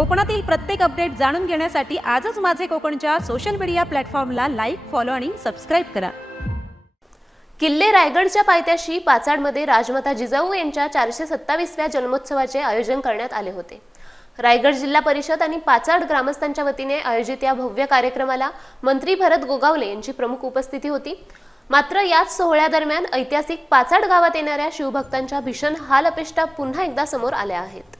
कोकणातील प्रत्येक अपडेट जाणून घेण्यासाठी आजच माझे कोकणच्या सोशल मीडिया प्लॅटफॉर्मला लाईक, फॉलो आणि सबस्क्राईब करा। किल्ले रायगडच्या पायथ्याशी पाचाडमध्ये राजमाता जिजाऊ यांच्या 427व्या जन्मोत्सवाचे आयोजन करण्यात आले होते। रायगड जिल्हा परिषद आणि पाचाड ग्रामस्थांच्या वतीने आयोजित या भव्य कार्यक्रमाला मंत्री भरत गोगावले यांची प्रमुख उपस्थिती होती। मात्र याच सोहळ्यादरम्यान ऐतिहासिक पाचाड गावात येणाऱ्या शिवभक्तांच्या भीषण हालअपेष्टा पुन्हा एकदा समोर आल्या आहेत।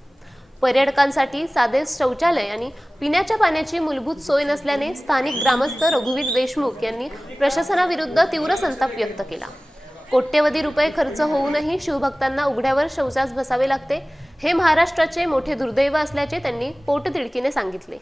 पर्यटकांसाठी साधे शौचालय आणि पिण्याच्या पाण्याची मूलभूत सोय नसल्याने स्थानिक ग्रामस्थ रघुवीर देशमुख यांनी प्रशासनाविरुद्ध तीव्र संताप व्यक्त केला। कोट्यवधी रुपये खर्च होऊनही शिवभक्तांना उघड्यावर शौचास बसावे लागते, हे महाराष्ट्राचे मोठे दुर्दैव असल्याचे त्यांनी पोटतिडकीने सांगितले।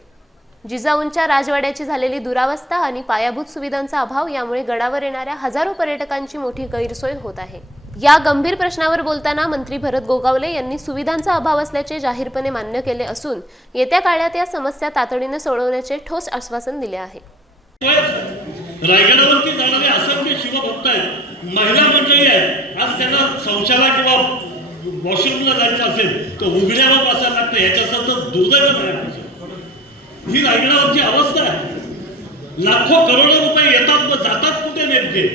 जिजाऊंच्या राजवाड्याची झालेली दुरावस्था आणि पायाभूत सुविधांचा अभाव यामुळे गडावर येणाऱ्या हजारो पर्यटकांची मोठी गैरसोय होत आहे। या गंभीर प्रश्नावर बोलताना मंत्री भरत गोगावले यांनी सुविधांचा अभाव असल्याचे जाहीरपणे मान्य केले असून येत्या काळात या समस्या तातडीने सोडवण्याचे ठोस आश्वासन दिले आहे। रायगडावरती जाणारे असंख्य शिवभक्त आहेत, महिला मंडळी आहेत, आज त्यांना शौचालय किंवा वॉशरूमला जायचं असेल तर उघड्यावर बसायला लागतं, याच्यासारखं दुर्दैव नाही। ही रायगडावरची अवस्था आहे। लाखो करोडो रुपये येतात व जातात कुठे नेमके?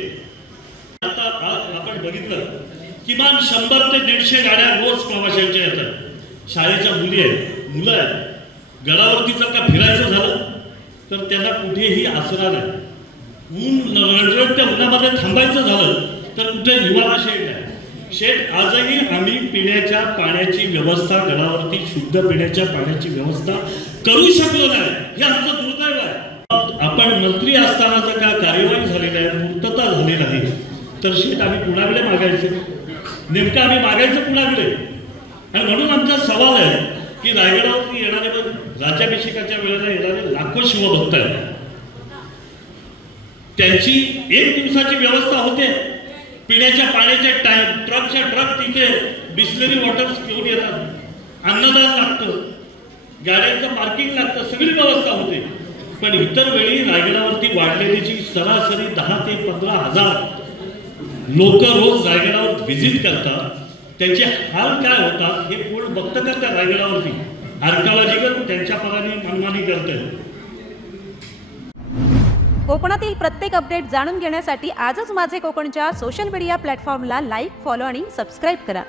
आता आपण बघितलं किमान 100 ते 150 गाड्या रोज प्रवाशांच्या येतात। शाळेच्या मुली आहेत, मुलं आहेत। गडावरती जर का फिरायचं झालं तर त्यांना कुठेही आसरा नाही। रणरणत्या उन्हामध्ये थांबायचं झालं तर कुठे निवारा शेड नाही। शेड आजही आम्ही पिण्याच्या पाण्याची व्यवस्था, गडावरती शुद्ध पिण्याच्या पाण्याची व्यवस्था करू शकलो नाही, हे आमचं दुर्दैव आहे। आपण मंत्री असताना जर का कार्यवाही झालेली आहे, पूर्तता झाली नाही तर शेत आम्ही कुणाकडे मागायचं? नेमकं आम्ही मागायचं कुणाकडे? आणि म्हणून आमचा सवाल आहे की रायगडावरती येणारे राज्याभिषेकाच्या वेळेला येणारे लाखो शिवभक्त आहेत, त्यांची एक दिवसाची व्यवस्था होते। पिण्याच्या पाण्याचे ट्रकच्या ट्रक तिथे बिस्लरी वॉटर्स घेऊन येतात, अन्नदान लागतं, गाड्यांचं पार्किंग लागतं, सगळी व्यवस्था होते। पण इतर वेळी रायगडावरती वाढलेली जी सरासरी 10 ते 15 हजार लोक रोज रायगडावर व्हिजिट करतात, त्यांचे हाल काय होतात हे कोण बघतं का? त्या रायगडावरती आर्किओलॉजिकल त्यांच्या पराने मनमानी करतात। कोकणातील प्रत्येक अपडेट जाणून घेण्यासाठी आजच माझे कोकणच्या सोशल मीडिया प्लॅटफॉर्मला लाईक, फॉलो आणि सबस्क्राईब करा।